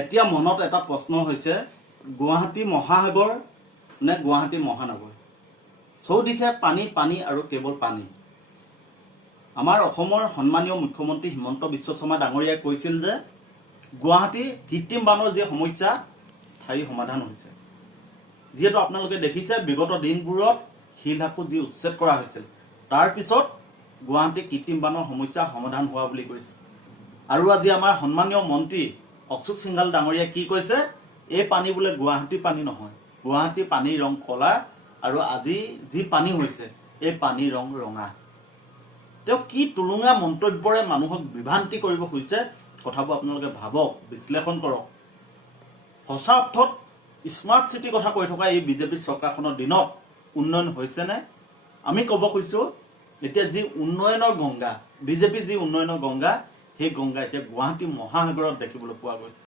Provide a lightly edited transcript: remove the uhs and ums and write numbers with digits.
এতিয়া মনত এটা প্ৰশ্ন হৈছে, গুৱাহাটী মহাসাগৰ নে গুৱাহাটী মহানগৰ? চৌদিশে পানী পানী আৰু কেৱল পানী। আমাৰ অসমৰ সন্মানীয় মুখ্যমন্ত্ৰী হিমন্ত বিশ্ব শৰ্মা ডাঙৰীয়াই কৈছিল যে গুৱাহাটী কৃত্ৰিম বানৰ যি সমস্যা স্থায়ী সমাধান হৈছে। যিহেতু আপোনালোকে দেখিছে বিগত দিনবোৰত শিল হাকু যি উচ্ছেদ কৰা হৈছিল, তাৰ পিছত গুৱাহাটী কৃত্ৰিম বানৰ সমস্যা সমাধান হোৱা বুলি কৈছে। আৰু আজি আমাৰ সন্মানীয় মন্ত্ৰী অচ্যুত সিংঘাল ডাঙৰীয়াই কি কৈছে, এই পানী বোলে গুৱাহাটী পানী নহয়, গুৱাহাটী পানীৰ ৰং কলা আৰু আজি যি পানী হৈছে এই পানীৰ ৰং ৰঙা। তেওঁ কি তুলুঙা মন্তব্যৰে মানুহক বিভ্ৰান্তি কৰিব খুজিছে, কথাবোৰ আপোনালোকে ভাবক, বিশ্লেষণ কৰক। সঁচা অৰ্থত স্মাৰ্ট চিটিৰ কথা কৈ থকা এই বিজেপি চৰকাৰখনৰ দিনত উন্নয়ন হৈছেনে? আমি ক'ব খুজিছোঁ, এতিয়া যি উন্নয়নৰ গংগা, বিজেপি যি উন্নয়নৰ গংগা, সেই গংগা এতিয়া গুৱাহাটী মহাসাগৰত দেখিবলৈ পোৱা গৈছে।